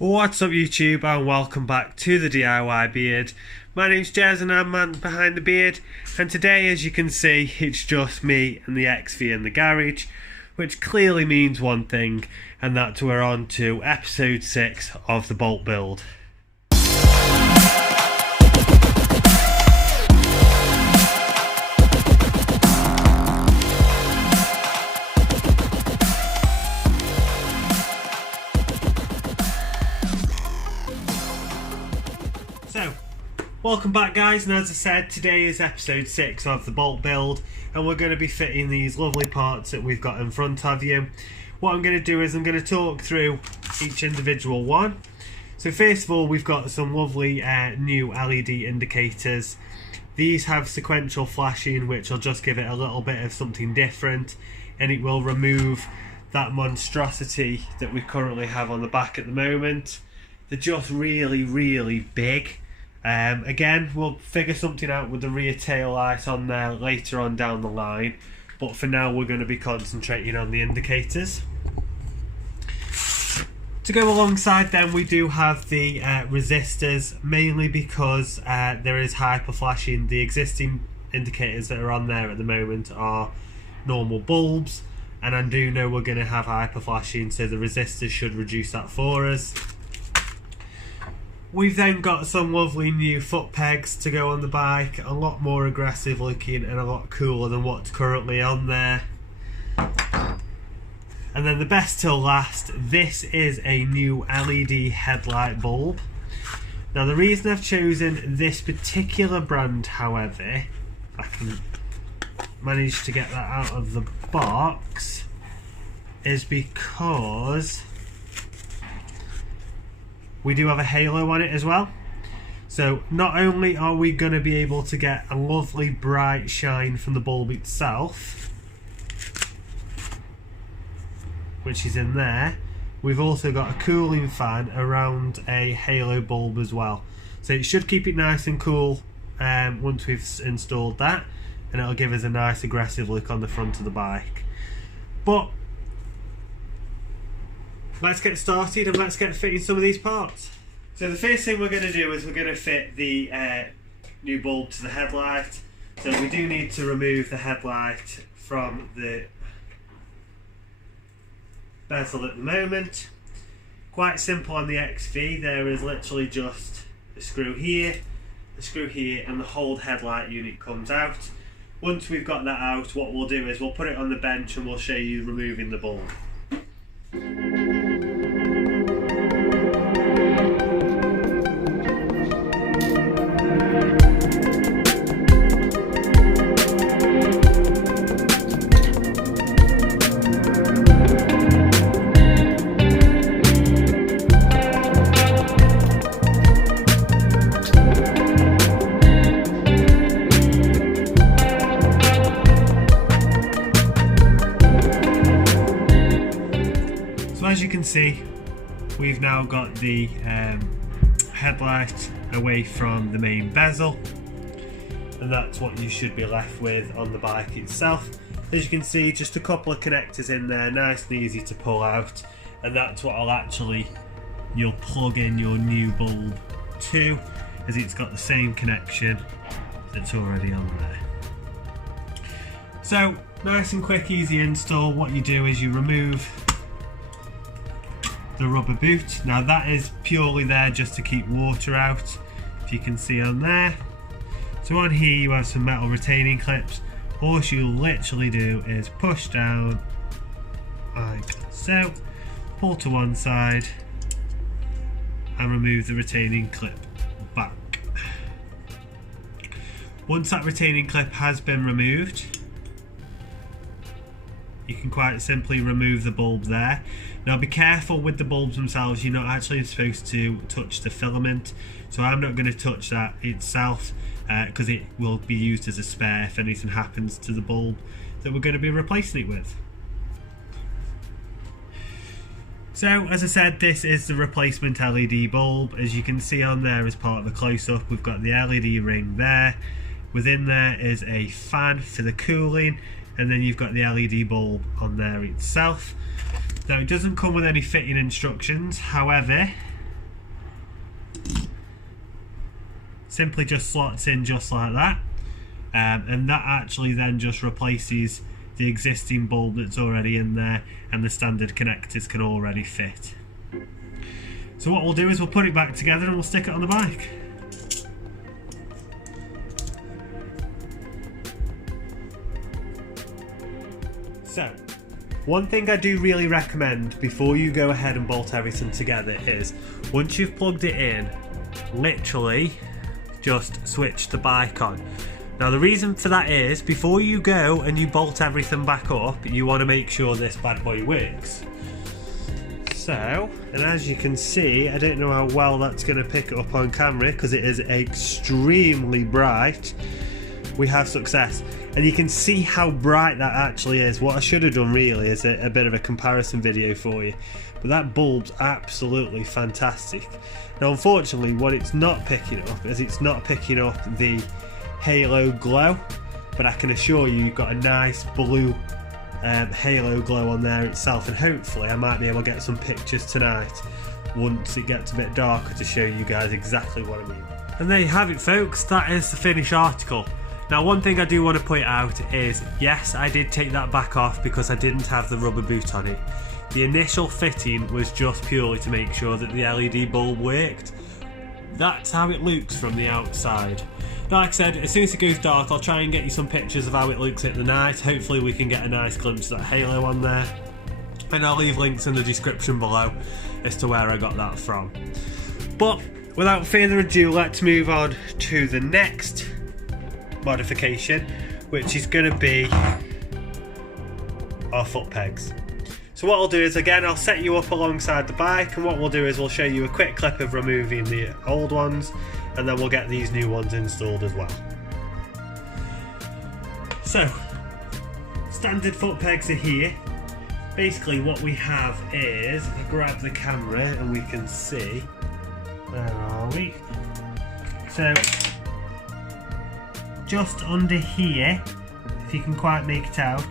What's up YouTube and welcome back to the DIY Beard. My name's Jez and I'm man behind the beard, and today, as you can see, it's just me and the XV in the garage, which clearly means one thing, and that we're on to episode 6 of the Bolt build. So, welcome back guys, and as I said, today is episode 6 of the Bolt build, and we're going to be fitting these lovely parts that we've got in front of you. What I'm going to do is I'm going to talk through each individual one. So first of all, we've got some lovely new LED indicators. These have sequential flashing, which will just give it a little bit of something different, and it will remove that monstrosity that we currently have on the back at the moment. They're just really big. Again, we'll figure something out with the rear tail light on there later on down the line, but for now we're going to be concentrating on the indicators. To go alongside them, we do have the resistors, mainly because there is hyper flashing. The existing indicators that are on there at the moment are normal bulbs, and I do know we're going to have hyper flashing, so the resistors should reduce that for us. We've then got some lovely new foot pegs to go on the bike, a lot more aggressive looking and a lot cooler than what's currently on there. And then the best till last, this is a new LED headlight bulb. Now the reason I've chosen this particular brand, however, if I can manage to get that out of the box, is because we do have a halo on it as well. So not only are we going to be able to get a lovely bright shine from the bulb itself, which is in there, we've also got a cooling fan around a halo bulb as well. So it should keep it nice and cool once we've installed that, and it'll give us a nice aggressive look on the front of the bike. But let's get started and let's get fitting some of these parts. So the first thing we're going to do is we're going to fit the new bulb to the headlight. So we do need to remove the headlight from the bezel at the moment. Quite simple on the XV. There is literally just a screw here, and the whole headlight unit comes out. Once we've got that out, what we'll do is we'll put it on the bench and we'll show you removing the bulb. As you can see, we've now got the headlight away from the main bezel, and that's what you should be left with on the bike itself. As you can see, just a couple of connectors in there, nice and easy to pull out, and that's what you'll plug in your new bulb to, as it's got the same connection that's already on there. So nice and quick, easy install. What you do is you remove the rubber boot. Now that is purely there just to keep water out, if you can see on there. So on here you have some metal retaining clips. All you'll literally do is push down like so, pull to one side and remove the retaining clip back. Once that retaining clip has been removed, you can quite simply remove the bulb there. Now be careful with the bulbs themselves, you're not actually supposed to touch the filament, so I'm not going to touch that itself because it will be used as a spare if anything happens to the bulb that we're going to be replacing it with. So as I said, this is the replacement LED bulb. As you can see on there as part of the close-up, we've got the LED ring there. Within there is a fan for the cooling, and then you've got the LED bulb on there itself. Now it doesn't come with any fitting instructions, however simply just slots in just like that, and that actually then just replaces the existing bulb that's already in there, and the standard connectors can already fit. So what we'll do is we'll put it back together and we'll stick it on the bike. So, one thing I do really recommend before you go ahead and bolt everything together is, once you've plugged it in, literally just switch the bike on. Now the reason for that is, before you go and you bolt everything back up, you want to make sure this bad boy works. So, and as you can see, I don't know how well that's going to pick it up on camera because it is extremely bright. We have success, and you can see how bright that actually is. What I should have done really is a bit of a comparison video for you, but that bulb's absolutely fantastic. Now unfortunately what it's not picking up is it's not picking up the halo glow, but I can assure you you've got a nice blue halo glow on there itself, and hopefully I might be able to get some pictures tonight once it gets a bit darker to show you guys exactly what I mean. And there you have it folks, that is the finished article. Now one thing I do want to point out is, yes, I did take that back off because I didn't have the rubber boot on it. The initial fitting was just purely to make sure that the LED bulb worked. That's how it looks from the outside. Now, like I said, as soon as it goes dark I'll try and get you some pictures of how it looks at the night. Hopefully we can get a nice glimpse of that halo on there. And I'll leave links in the description below as to where I got that from. But without further ado, let's move on to the next modification, which is going to be our foot pegs. So what I'll do is, again, I'll set you up alongside the bike, and what we'll do is we'll show you a quick clip of removing the old ones, and then we'll get these new ones installed as well. So, standard foot pegs are here. Basically what we have is, if I grab the camera and we can see, where are we? So, just under here, if you can quite make it out,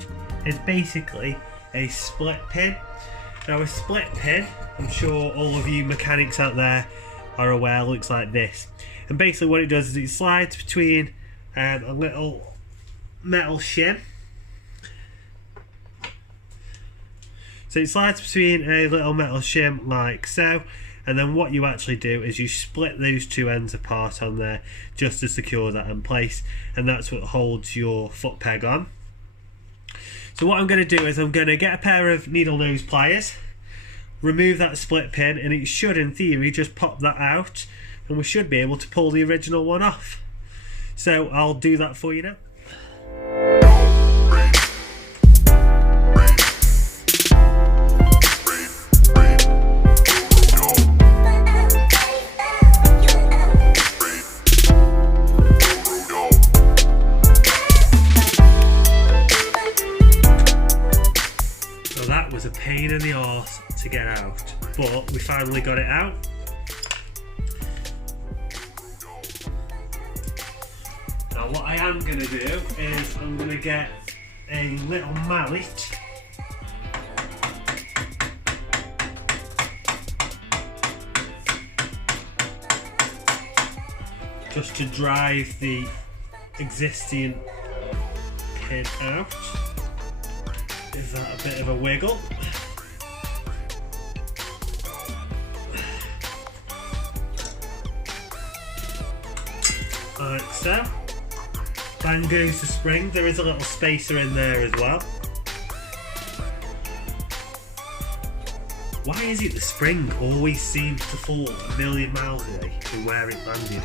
is basically a split pin. Now a split pin, I'm sure all of you mechanics out there are aware, looks like this. And basically what it does is it slides between a little metal shim. So it slides between a little metal shim like so, and then what you actually do is you split those two ends apart on there just to secure that in place, and that's what holds your foot peg on. So what I'm going to do is I'm going to get a pair of needle nose pliers, remove that split pin, and it should in theory just pop that out, and we should be able to pull the original one off. So I'll do that for you now. Was a pain in the arse to get out, but we finally got it out. Now what I am going to do is I'm going to get a little mallet just to drive the existing pin out. Give that a bit of a wiggle. Like so. Bang goes the spring. There is a little spacer in there as well. Why is it the spring always seems to fall a million miles away from where it landed?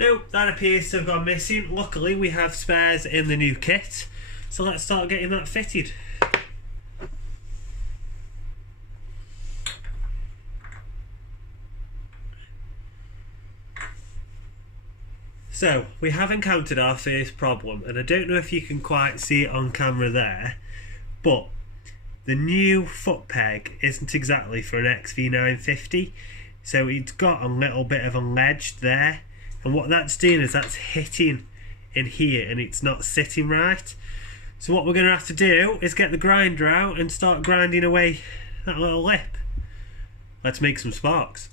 Nope, that appears to have gone missing. Luckily we have spares in the new kit, so let's start getting that fitted. So, we have encountered our first problem, and I don't know if you can quite see it on camera there, but the new foot peg isn't exactly for an XV950, so it's got a little bit of a ledge there. And what that's doing is that's hitting in here and it's not sitting right. So what we're going to have to do is get the grinder out and start grinding away that little lip. let's make some sparks.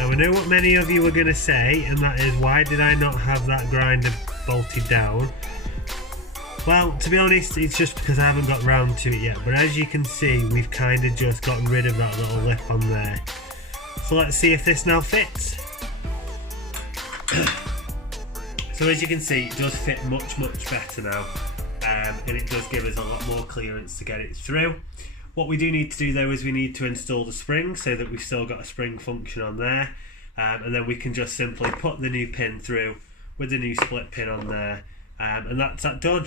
I know what many of you are going to say, and that is, why did I not have that grinder bolted down? Well, to be honest, it's just because I haven't got round to it yet, but as you can see, we've kind of just gotten rid of that little lip on there. So let's see if this now fits. So as you can see, it does fit much better now, and it does give us a lot more clearance to get it through. What we do need to do though is we need to install the spring so that we've still got a spring function on there, and then we can just simply put the new pin through with the new split pin on there, and that's that done.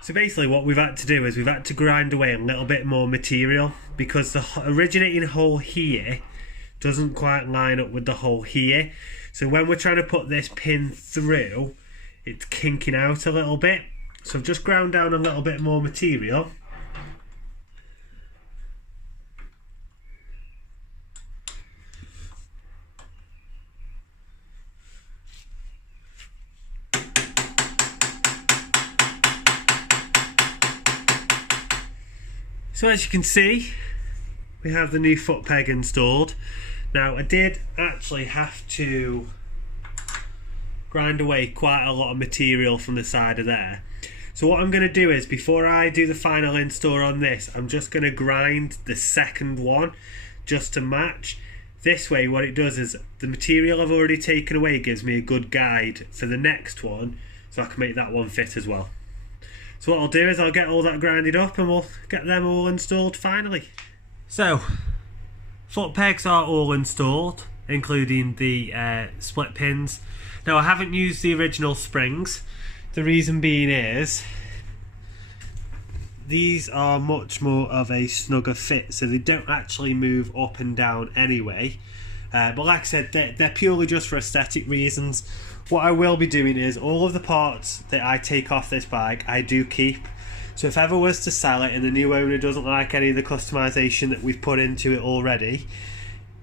So basically what we've had to do is we've had to grind away a little bit more material because the originating hole here doesn't quite line up with the hole here. So when we're trying to put this pin through, it's kinking out a little bit. So I've just ground down a little bit more material. So as you can see, we have the new foot peg installed. Now I did actually have to grind away quite a lot of material from the side of there. So what I'm going to do is, before I do the final install on this, I'm just going to grind the second one just to match. This way what it does is the material I've already taken away gives me a good guide for the next one, so I can make that one fit as well. So what I'll do is I'll get all that grinded up and we'll get them all installed finally. So, foot pegs are all installed, including the split pins. Now I haven't used the original springs. The reason being is, these are much more of a snugger fit, so they don't actually move up and down anyway. But like I said, they're purely just for aesthetic reasons. What I will be doing is, all of the parts that I take off this bike, I do keep. So if ever was to sell it and the new owner doesn't like any of the customization that we've put into it already,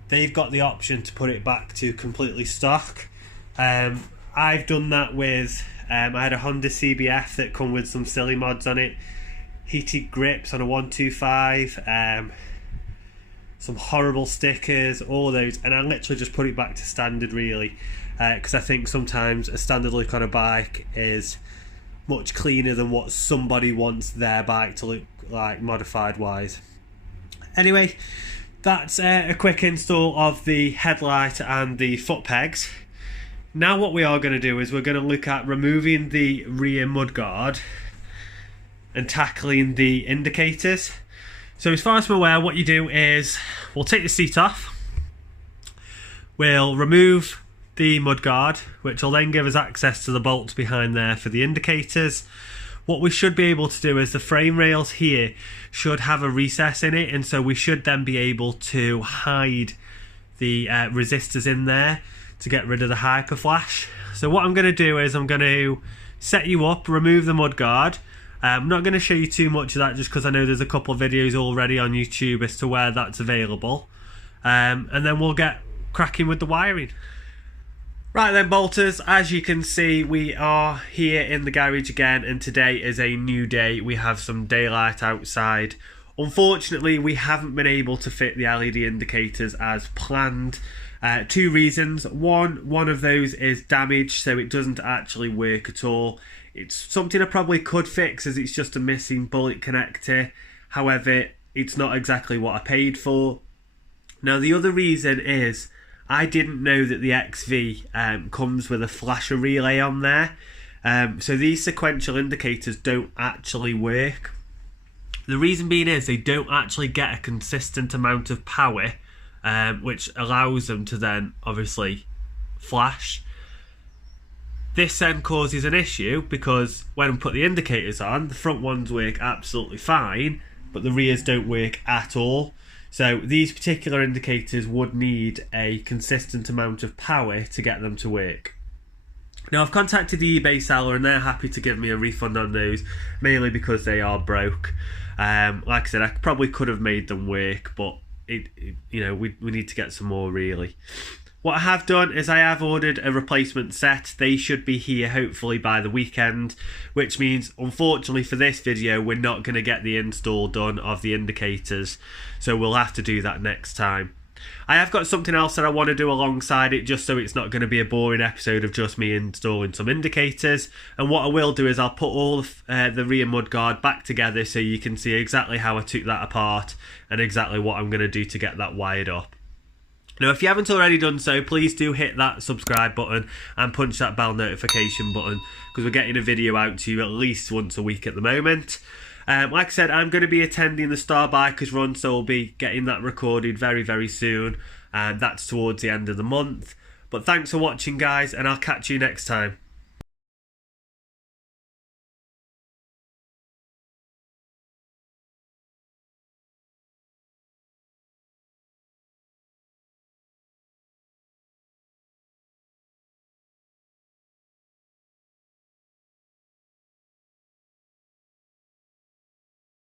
they've got the option to put it back to completely stock. I've done that with, I had a Honda CBF that come with some silly mods on it, heated grips on a 125, some horrible stickers, all those, and I literally just put it back to standard really, because I think sometimes a standard look on a bike is much cleaner than what somebody wants their bike to look like modified wise. Anyway, that's a quick install of the headlight and the foot pegs. Now what we are going to do is we're going to look at removing the rear mudguard and tackling the indicators. So as far as I'm aware, what you do is we'll take the seat off, we'll remove the mudguard, which will then give us access to the bolts behind there for the indicators. What we should be able to do is the frame rails here should have a recess in it, and so we should then be able to hide the resistors in there to get rid of the hyper flash. So what I'm going to do is I'm going to set you up, remove the mudguard. I'm not going to show you too much of that just because I know there's a couple of videos already on YouTube as to where that's available, and then we'll get cracking with the wiring. Right then, bolters, as you can see, we are here in the garage again, and today is a new day. We have some daylight outside. Unfortunately, we haven't been able to fit the LED indicators as planned. Two reasons. One of those is damaged, so it doesn't actually work at all. It's something I probably could fix, as it's just a missing bullet connector. However, it's not exactly what I paid for. Now the other reason is I didn't know that the XV comes with a flasher relay on there. So these sequential indicators don't actually work. The reason being is they don't actually get a consistent amount of power, which allows them to then obviously flash. This then causes an issue because when we put the indicators on, the front ones work absolutely fine, but the rears don't work at all. So these particular indicators would need a consistent amount of power to get them to work. Now, I've contacted the eBay seller and they're happy to give me a refund on those, mainly because they are broke. Like I said, I probably could have made them work, but we need to get some more really. What I have done is I have ordered a replacement set. They should be here hopefully by the weekend, which means unfortunately for this video we're not going to get the install done of the indicators, so we'll have to do that next time. I have got something else that I want to do alongside it, just so it's not going to be a boring episode of just me installing some indicators. And what I will do is I'll put all the rear mudguard back together so you can see exactly how I took that apart and exactly what I'm going to do to get that wired up. Now, if you haven't already done so, please do hit that subscribe button and punch that bell notification button, because we're getting a video out to you at least once a week at the moment. Like I said, I'm going to be attending the Star Bikers run, so we'll be getting that recorded very, very soon. And that's towards the end of the month. But thanks for watching, guys, and I'll catch you next time.